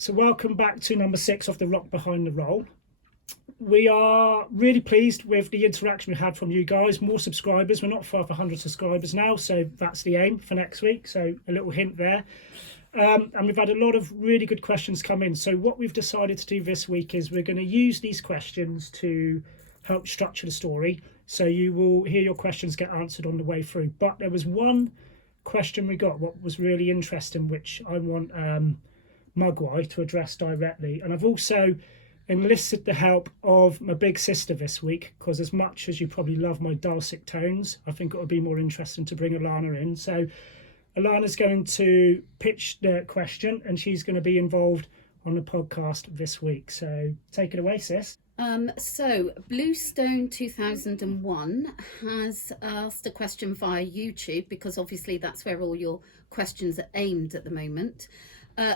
So welcome back to number 6 of the Rock Behind the Roll. We are really pleased with the interaction we had from you guys. More subscribers. We're not far off 100 subscribers now, so that's the aim for next week. So a little hint there. And we've had a lot of really good questions come in. So what we've decided to do this week is we're going to use these questions to help structure the story. So you will hear your questions get answered on the way through. But there was one question we got, what was really interesting, which I want Mugwai to address directly. And I've also enlisted the help of my big sister this week, because as much as you probably love my dulcet tones, I think it would be more interesting to bring Alana in. So Alana's going to pitch the question and she's going to be involved on the podcast this week. So take it away, sis. So Bluestone 2001 has asked a question via YouTube, because obviously that's where all your questions are aimed at the moment.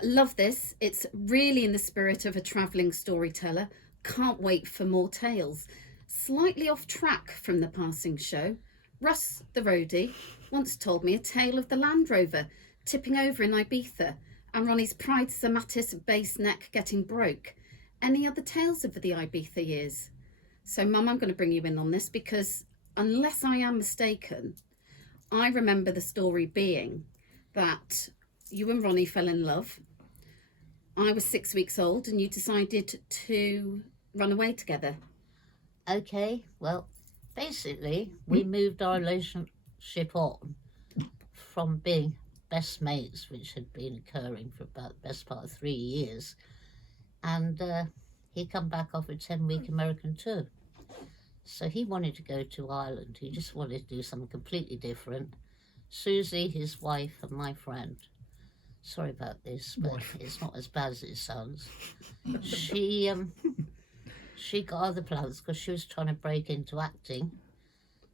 Love this. It's really in the spirit of a travelling storyteller. Can't wait for more tales. Slightly off track from the passing show, Russ, the roadie, once told me a tale of the Land Rover tipping over in Ibiza and Ronnie's Pride Somatis bass neck getting broke. Any other tales of the Ibiza years? So, Mum, I'm going to bring you in on this, because unless I am mistaken, I remember the story being that you and Ronnie fell in love. I was 6 weeks old and you decided to run away together. Okay, well, basically, we moved our relationship on from being best mates, which had been occurring for about the best part of 3 years. And he come back off a 10-week American tour. So he wanted to go to Ireland. He just wanted to do something completely different. Susie, his wife, and my friend, sorry about this, but it's not as bad as it sounds. She got other plans because she was trying to break into acting.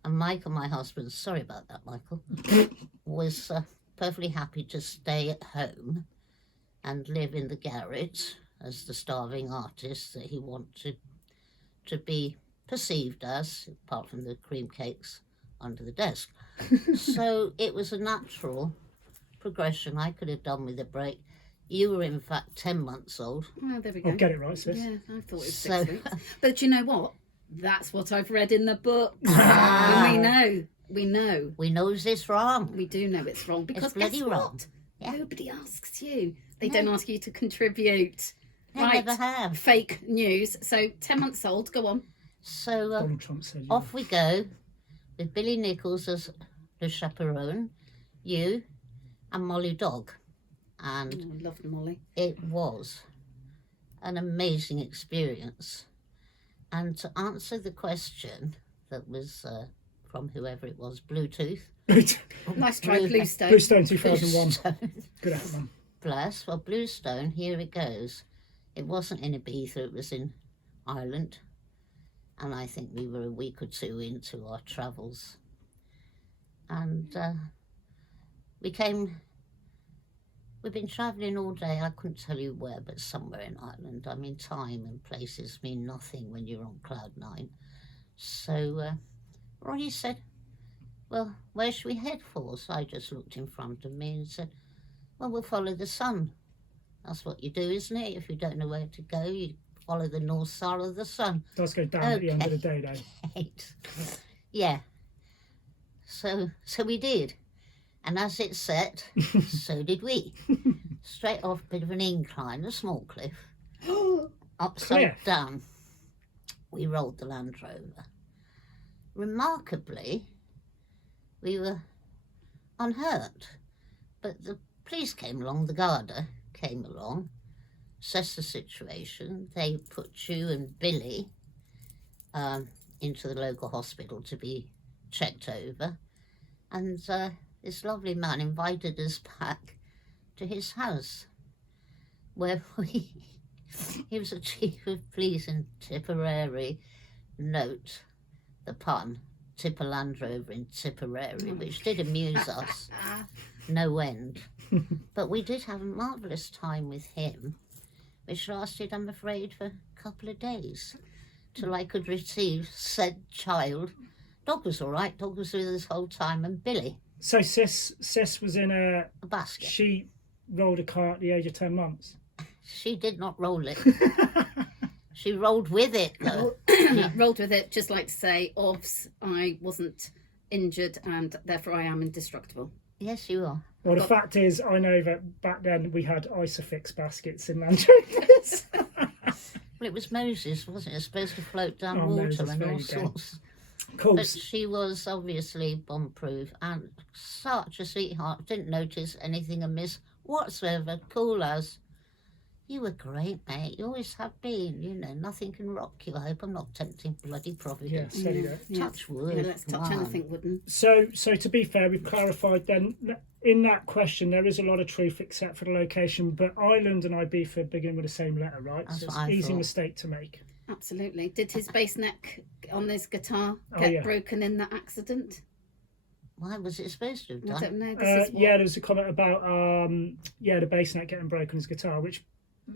And Michael, my husband, sorry about that, Michael, was perfectly happy to stay at home and live in the garage as the starving artist that he wanted to be perceived as, apart from the cream cakes under the desk. So it was a natural progression. I could have done with a break. You were in fact 10 months old. Oh, there we go. I'll get it right, sis. Yeah, I thought it was 6 weeks. But you know what? That's what I've read in the book. And we know. We knows it's wrong. We do know it's wrong, because It's bloody guess what? wrong. Yeah. Nobody asks you. They No. don't ask you to contribute. They Right. never have. Fake news. So 10 months old, go on. So Donald Trump said, off we go with Billy Nichols as the chaperone, you and Molly Dog. And Oh, love Molly. it was an amazing experience. And to answer the question that was from whoever it was, Bluetooth. Nice try, Bluestone. Bluestone 2001. Bluestone. Good effort, man. Bless. Well, Bluestone, here it goes. It wasn't in Ibiza, it was in Ireland. And I think we were a week or two into our travels. And we've been travelling all day. I couldn't tell you where, but somewhere in Ireland. I mean, time and places mean nothing when you're on cloud 9. So Ronnie said, well, where should we head for? So I just looked in front of me and said, well, we'll follow the sun. That's what you do, isn't it? If you don't know where to go, you follow the north side of the sun. It does go down at the end of the day, though. Yeah. So we did. And as it set, so did we. Straight off a bit of an incline, a small cliff. Upside down, we rolled the Land Rover. Remarkably, we were unhurt. But the police came along, the Garda came along, assessed the situation. They put you and Billy into the local hospital to be checked over. And this lovely man invited us back to his house, where he was a chief of police in Tipperary. Note the pun, tip a Land Rover in Tipperary, which did amuse us no end. But we did have a marvellous time with him, which lasted, I'm afraid, for a couple of days, till I could receive said child. Dog was all right. Dog was with us the whole time, and Billy. So Sis was in A basket. she rolled a car at the age of 10 months. She did not roll it. She rolled with it, though. Rolled with it, just like to say, obvs, I wasn't injured and therefore I am indestructible. Yes, you are. Well, the fact is, I know that back then we had Isofix baskets in Land Rovers. Well, it was Moses, wasn't it? Supposed to float down Oh, water Moses, and there all you go. sorts. Cool. But she was obviously bomb-proof and such a sweetheart. Didn't notice anything amiss whatsoever. Cool as. You were great, mate. You always have been. You know, nothing can rock you. I hope I'm not tempting bloody Providence. Yeah, steady there. Touch wood. Yeah, let's touch come on. anything wooden. So to be fair, we've clarified then, in that question, there is a lot of truth except for the location, but Ireland and Ibiza begin with the same letter, right? That's so it's what an I easy thought. mistake to make. Absolutely. Did his bass neck on his guitar Oh, get yeah. broken in that accident? Why was it supposed to have I done? don't know. This is what... Yeah, there's a comment about the bass neck getting broken on his guitar, which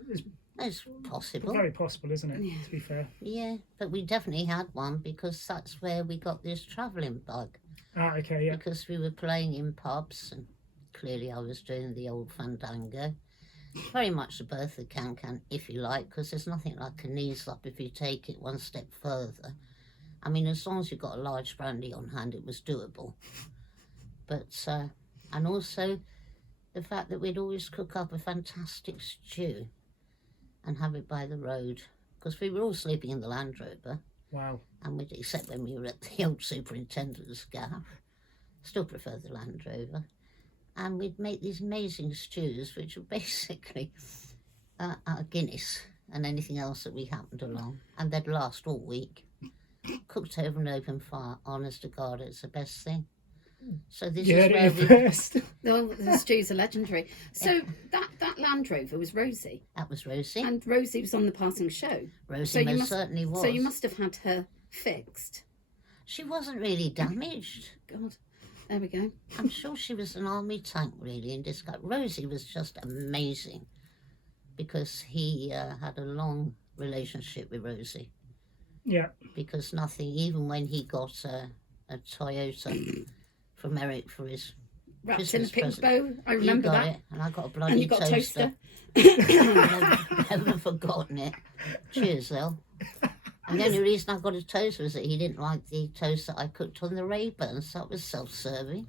is It's possible. very possible, isn't it? Yeah. To be fair. Yeah, but we definitely had one because that's where we got this travelling bug. Okay, yeah. Because we were playing in pubs and clearly I was doing the old fandango. Very much the birth of can, if you like, because there's nothing like a knees up if you take it one step further. I mean, as long as you've got a large brandy on hand, it was doable. But, and also the fact that we'd always cook up a fantastic stew and have it by the road, because we were all sleeping in the Land Rover, Wow. and we'd, except when we were at the old superintendent's gaff, still prefer the Land Rover, and we'd make these amazing stews, which were basically our Guinness and anything else that we happened along, and they'd last all week. Cooked over an open fire, honest to God, it's the best thing. So this You is heard where it we... here first. The stews are legendary. So that Land Rover was Rosie, That was Rosie. and Rosie was on the passing show. Rosie so you most must- certainly was. So you must have had her fixed. She wasn't really damaged. God, there we go. I'm sure she was an army tank, really, in disguise. Rosie was just amazing because he had a long relationship with Rosie. Yeah. Because nothing, even when he got a Toyota from Eric for his Wrapped Christmas in a pink present. bow. I You remember got that. it, and I got a bloody And you got a toaster. toaster. never forgotten it. Cheers, though. And the only reason I got a toaster was that he didn't like the toast that I cooked on the Ray-Bans. That was self-serving.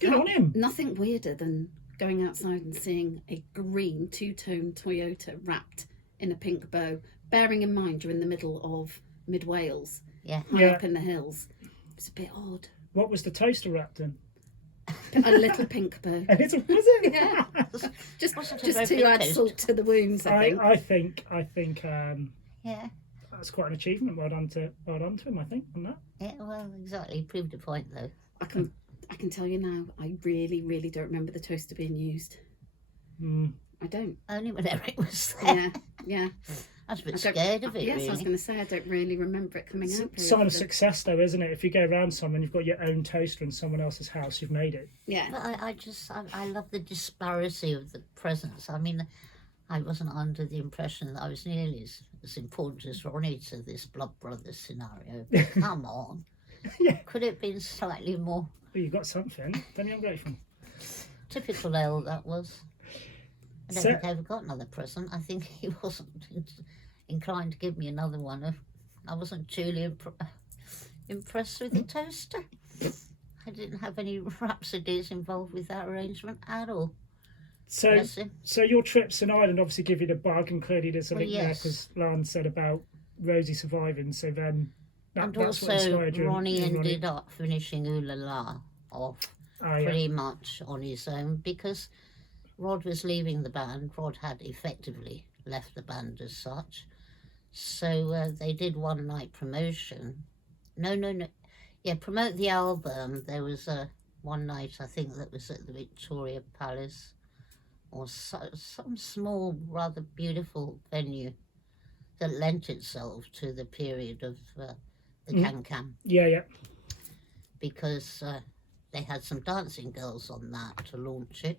Good on him. Nothing weirder than going outside and seeing a green two-tone Toyota wrapped in a pink bow, bearing in mind you're in the middle of mid-Wales, Yeah. high Yeah. up in the hills. It's a bit odd. What was the toaster wrapped in? A little pink bow. And it was it? Yeah. Just Wasn't a very to big add toast. salt to the wounds, I think. I think Yeah. that's quite an achievement. Well done to him, I think, on that. Yeah, well, exactly. He proved a point, though. I can tell you now, I really, really don't remember the toaster being used. Mm. I don't. Only when Eric was there. Yeah, yeah. I was a bit I don't- scared of it, Yes, really. I was going to say I don't really remember it coming out. very Sign of often. success, though, isn't it? If you go around someone, you've got your own toaster in someone else's house, you've made it. Yeah. But I love the disparity of the presents. I mean, I wasn't under the impression that I was nearly as important as Ronnie to this Blood Brothers scenario. Come on. Yeah. Could it have been slightly more Well, you got something. Don't be ungrateful. typical Elle, that was? I don't So- think I ever got another present. I think he wasn't inclined to give me another one. I wasn't truly impressed with the toaster. I didn't have any rhapsodies involved with that arrangement at all. So, Bless him. so your trips in Ireland obviously give you the bug, and clearly there's a Well, link there yes. because Lan said about Rosie surviving. So then, And that's what also, inspired you. Ronnie in ended up finishing Ooh La La off Oh, yeah. pretty much on his own because Rod was leaving the band. Rod had effectively left the band as such. So they did one night promotion. No. Yeah, promote the album. There was one night, I think, that was at the Victoria Palace or some small, rather beautiful venue that lent itself to the period of the Can-Can. Yeah. Because they had some dancing girls on that to launch it.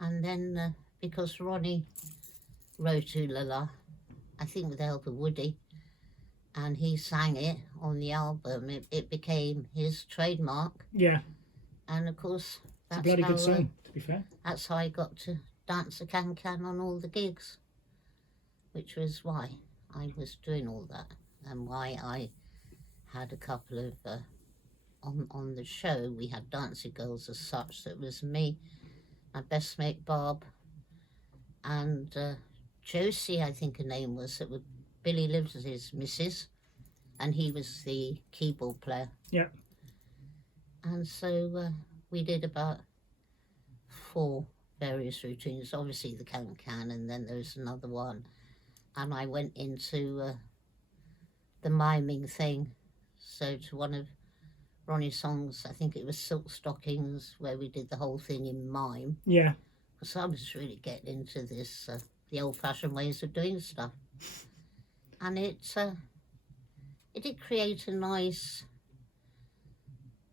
And then because Ronnie wrote Ooh La La, I think with the help of Woody, and he sang it on the album, it became his trademark. Yeah. And of course, It's a that's bloody how, good song, to be fair. that's how I got to dance a can on all the gigs, which was why I was doing all that and why I had a couple of on the show. We had dancing girls as such. So it was me, my best mate Bob, and Josie, I think her name was. That Billy lived with his missus, and he was the keyboard player. Yeah. And so we did about 4 various routines. Obviously the can, and then there was another one. And I went into the miming thing. So to one of Ronnie's songs, I think it was Silk Stockings, where we did the whole thing in mime. Yeah. Because I was really getting into this, the old-fashioned ways of doing stuff. And it did create a nice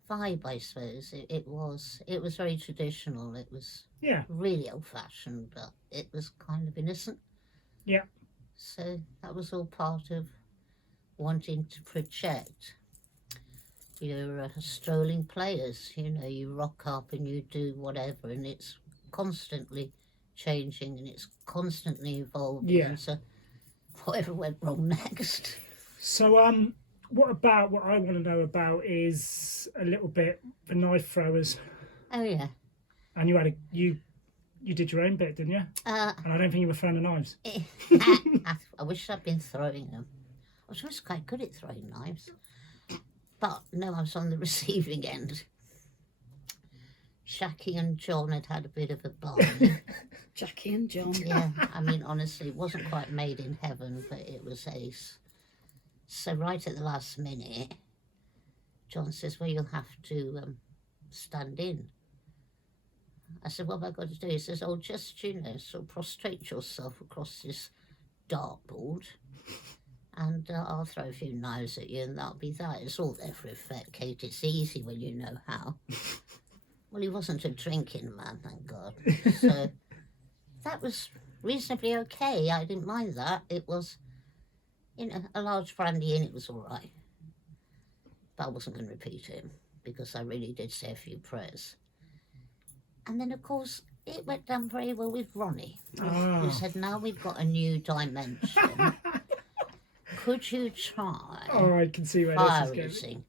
vibe, I suppose. It was very traditional. It was really old-fashioned, but it was kind of innocent. Yeah. So that was all part of wanting to project. You're strolling players, you know, you rock up and you do whatever, and it's constantly changing and it's constantly evolving. Yeah. So whatever went wrong next. So what I want to know about is a little bit the knife throwers. Oh yeah. And you did your own bit, didn't you? And I don't think you were throwing the knives. I wish I'd been throwing them. I was always quite good at throwing knives. But no, I was on the receiving end. Jackie and John had a bit of a barney. Jackie and John. Yeah, I mean, honestly, it wasn't quite made in heaven, but it was ace. So right at the last minute, John says, well, you'll have to stand in. I said, what have I got to do? He says, oh, just, you know, sort of prostrate yourself across this dartboard and I'll throw a few knives at you and that'll be that. It's all there for effect, Kate. It's easy when you know how. Well, he wasn't a drinking man, thank God. So that was reasonably okay. I didn't mind that. It was, you know, a large brandy and it was all right. But I wasn't going to repeat it because I really did say a few prayers. And then, of course, it went down very well with Ronnie, who said, now we've got a new dimension. Could you try Oh, I can see where fire this is eating?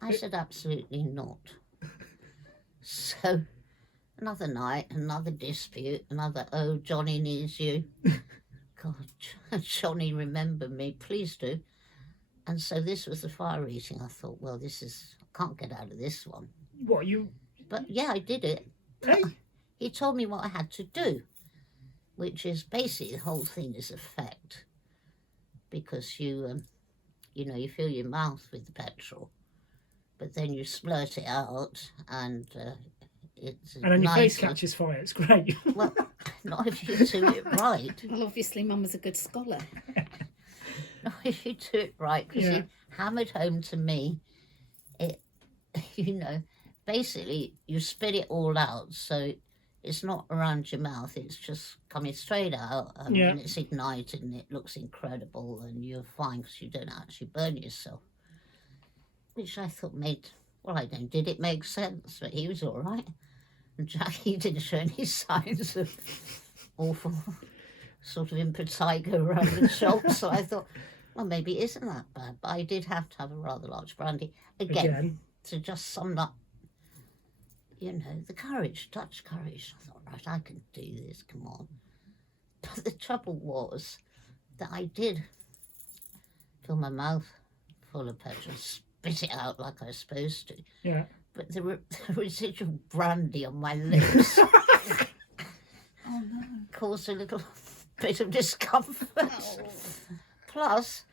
I said, absolutely not. So, another night, another dispute, another, oh, Johnny needs you. God, Johnny, remember me, please do. And so this was the fire eating. I thought, well, I can't get out of this one. What, you... But yeah, I did it. Hey? He told me what I had to do, which is basically the whole thing is effect. Because you know, you fill your mouth with the petrol, but then you splurt it out and it's And then your face catches fire. It's great. Well, not if you do it right. Well, obviously, Mum was a good scholar. Not if you do it right, because he hammered home to me, it, you know, basically you spit it all out, so it's not around your mouth, it's just coming straight out, and then it's ignited and it looks incredible and you're fine because you don't actually burn yourself. Which I thought did it make sense? But he was all right. And Jackie didn't show any signs of awful sort of impetigo around the shop, so I thought, well, maybe it isn't that bad. But I did have to have a rather large brandy. Again. To just sum up, you know, the courage, Dutch courage. I thought, right, I can do this, come on. But the trouble was that I did fill my mouth full of petrol, spit it out like I was supposed to. Yeah. But the residual brandy on my lips caused a little bit of discomfort. Oh. Plus,